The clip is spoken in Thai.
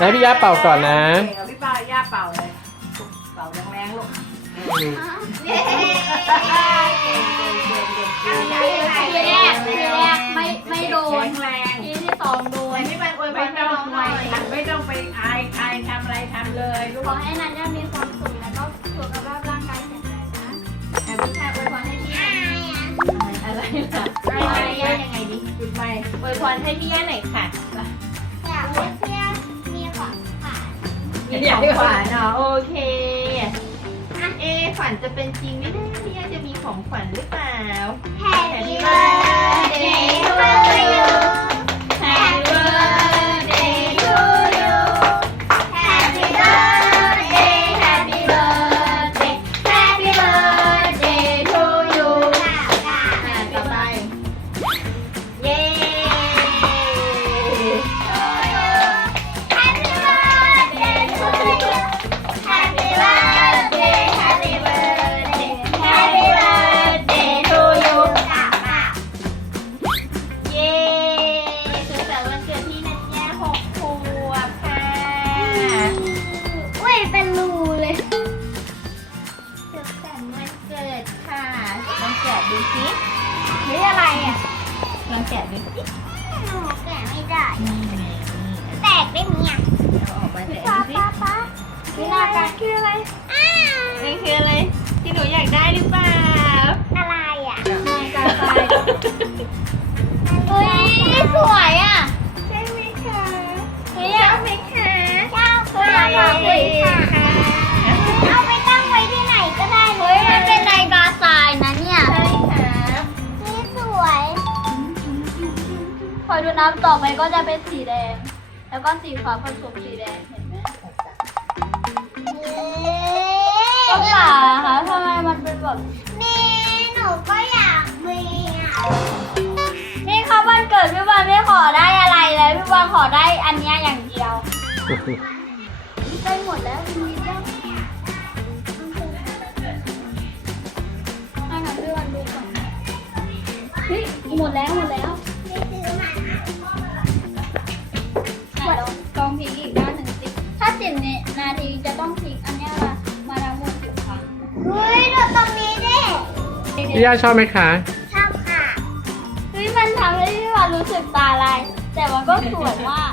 นะพี่ย่าเป่าก่อนนะพี่ป่าย่าเป่าเลยเป่าแรงๆลูกเย้ทีแรงทีแรกไม่ไม่โดนแรงที่ที่สองโดนไม่เปไม่ต้องไม่ต้องไปไอ ไอทำอะไรทำเลยขอให้นานย่มีความสุขแล้วก็สุขภาพร่างกายแข็งแรงนะแต่พี่ชายไปขอให้พี่อะไรอะไรอะไรยังไงดีไปไปขอให้พี่ย่าหน่อยค่ะ็นของขวัญอ๋อโอเคอ่ะเอ ฝันจะเป็นจริงไหมเนี่ยจะมีของขวัญหรือเปล่ายเป็นรูเลยเกิดค่ะลองแกะดูสิ นี่อะไรอ่ะลองแกะดูสิหแกะไม่ได้ แตกไม่มีอ่ะออกมาแตะดูสิป้าป้าป้าคืออะไรอ้่คืออะไร ที่หนูอยากได้หรือเปล่า อะไรอ่ะมองกระไฟเฮ้ย สวยอ่ะาดูน้ำต่อไปก็จะเป็นสีแดง แล้วก็สีฟ้าผสมสีแดงเห็นไหมต้องหลาคะทำไมมันเป็นแบบนีนูก็อยากมี่ะนี่ครับวันเกิดพี่บอลไม่ขอได้อะไรเลย พี่บอลขอได้อันนี้อย่างเดียวได้หมดแล้วหมดแล้วหมดแล้วพี่ย่าชอบไหมคะ ชอบค่ะ นี่มันทำให้พี่วันรู้สึกตาลายแต่ว่าก็สวยมาก